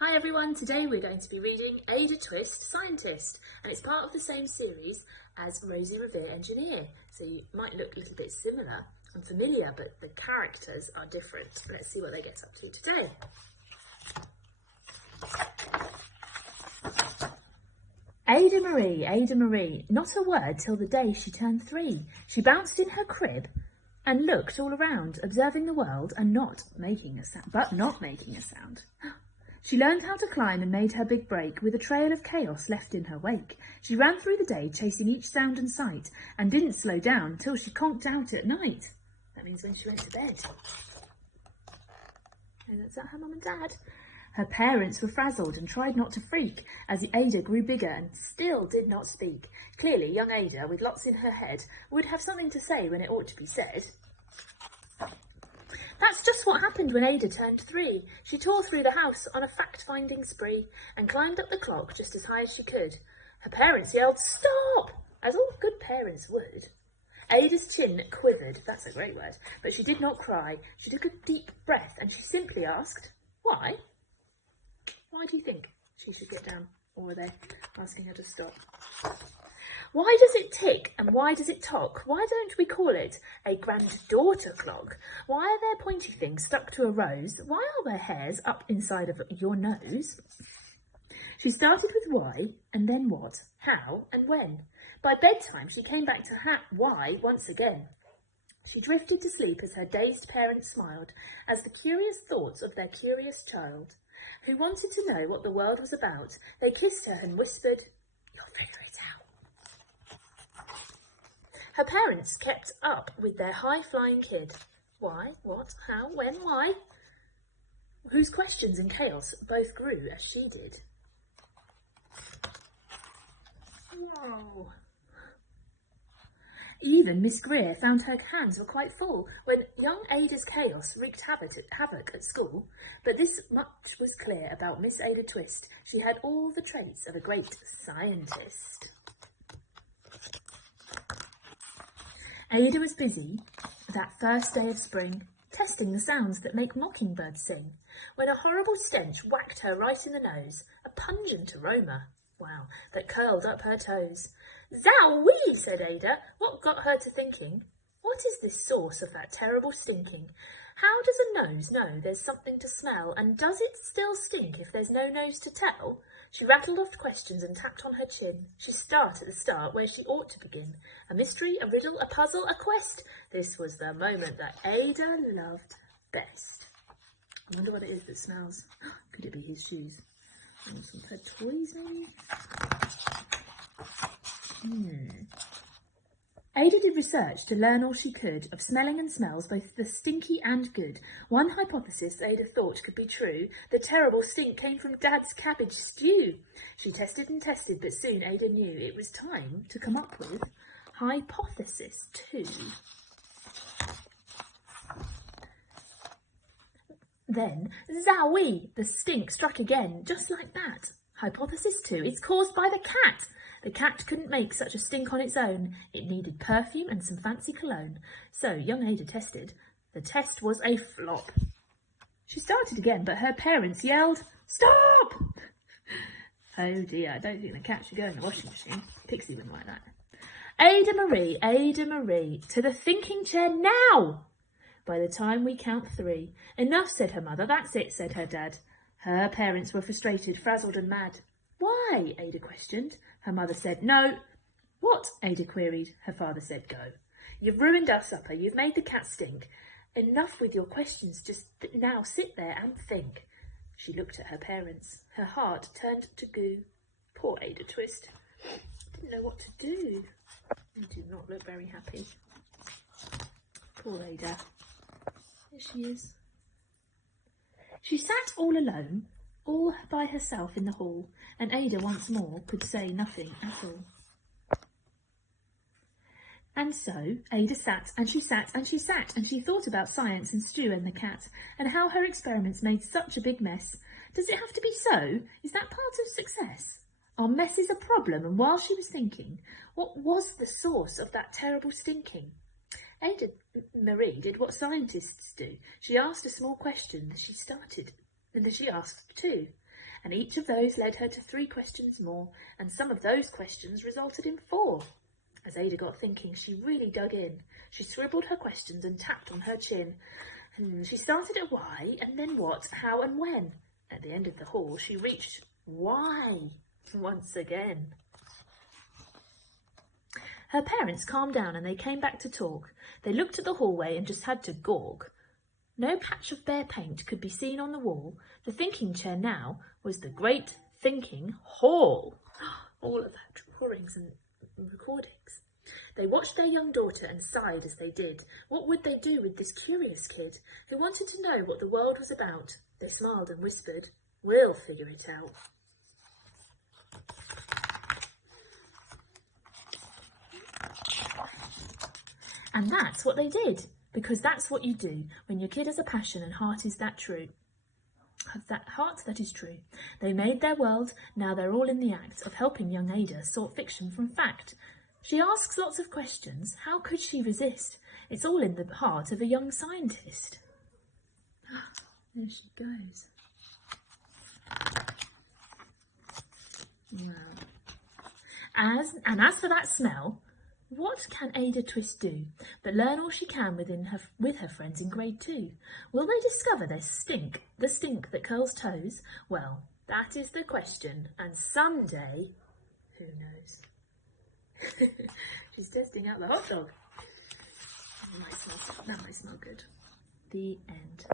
Hi everyone, today we're going to be reading Ada Twist, Scientist, and it's part of the same series as Rosie Revere, Engineer, so you might look a little bit similar and familiar, but the characters are different. Let's see what they get up to today. Ada Marie, not a word till the day she turned 3. She bounced in her crib and looked all around, observing the world and not making a sound. She learned how to climb and made her big break, with a trail of chaos left in her wake. She ran through the day, chasing each sound and sight, and didn't slow down till she conked out at night. That means when she went to bed. And is that her mum and dad? Her parents were frazzled and tried not to freak as Ada grew bigger and still did not speak. Clearly, young Ada, with lots in her head, would have something to say when it ought to be said. That's just what happened when Ada turned 3. She tore through the house on a fact-finding spree and climbed up the clock just as high as she could. Her parents yelled, "Stop!" as all good parents would. Ada's chin quivered, that's a great word, but she did not cry. She took a deep breath and she simply asked, "Why? Why do you think she should get down?" Or were they asking her to stop? Why does it tick and why does it tock? Why don't we call it a granddaughter clock? Why are there pointy things stuck to a rose? Why are there hairs up inside of your nose? She started with why and then what, how and when. By bedtime she came back to why once again. She drifted to sleep as her dazed parents smiled, as the curious thoughts of their curious child, who wanted to know what the world was about. They kissed her and whispered, "You'll figure it out." Her parents kept up with their high-flying kid. Why, what, how, when, why? Whose questions and chaos both grew as she did. Whoa. Even Miss Greer found her hands were quite full when young Ada's chaos wreaked havoc at school. But this much was clear about Miss Ada Twist. She had all the traits of a great scientist. Ada was busy that first day of spring, testing the sounds that make mockingbirds sing, when a horrible stench whacked her right in the nose, a pungent aroma, wow, that curled up her toes. "Zowie!" said Ada. What got her to thinking? What is this source of that terrible stinking? How does a nose know there's something to smell, and does it still stink if there's no nose to tell? She rattled off questions and tapped on her chin. She started at the start where she ought to begin. A mystery, a riddle, a puzzle, a quest. This was the moment that Ada loved best. I wonder what it is that smells. Could it be his shoes? Or some pet toys, maybe? Ada did research to learn all she could of smelling and smells, both the stinky and good. One hypothesis Ada thought could be true. The terrible stink came from Dad's cabbage stew. She tested and tested, but soon Ada knew it was time to come up with hypothesis 2. Then, zowie! The stink struck again, just like that. Hypothesis 2, it's caused by the cat. The cat couldn't make such a stink on its own. It needed perfume and some fancy cologne. So young Ada tested. The test was a flop. She started again, but her parents yelled, "Stop!" Oh dear, I don't think the cat should go in the washing machine. Pixie wouldn't like that. Ada Marie, to the thinking chair now! By the time we count 3. "Enough," said her mother. "That's it," said her dad. Her parents were frustrated, frazzled and mad. "Why?" Ada questioned. Her mother said, "No." "What?" Ada queried. Her father said, "Go. You've ruined our supper. You've made the cat stink. Enough with your questions. Just now sit there and think." She looked at her parents. Her heart turned to goo. Poor Ada Twist. Didn't know what to do. They did not look very happy. Poor Ada. There she is. She sat all alone, all by herself in the hall, and Ada once more could say nothing at all. And so Ada sat and she sat and she sat, and she thought about science and Stu and the cat, and how her experiments made such a big mess. Does it have to be so? Is that part of success? Are messes a problem? And while she was thinking, what was the source of that terrible stinking? Ada Marie did what scientists do. She asked a small question. She asked 2. and each of those led her to 3 questions more, and some of those questions resulted in 4. As Ada got thinking, she really dug in. She scribbled her questions and tapped on her chin. She started at why, and then what, how, and when. At the end of the hall, she reached why once again. Her parents calmed down and they came back to talk. They looked at the hallway and just had to gawk. No patch of bare paint could be seen on the wall. The thinking chair now was the Great Thinking Hall. All of her drawings and recordings. They watched their young daughter and sighed as they did. What would they do with this curious kid who wanted to know what the world was about? They smiled and whispered, "We'll figure it out." And that's what they did, because that's what you do when your kid has a passion and heart is that true. That heart that is true. They made their world, now they're all in the act of helping young Ada sort fiction from fact. She asks lots of questions, how could she resist? It's all in the heart of a young scientist. There she goes. Wow. As for that smell, what can Ada Twist do but learn all she can with her friends in grade 2? Will they discover their stink, the stink that curls toes? Well, that is the question, and someday, who knows? She's testing out the hot dog. That might smell good. The end.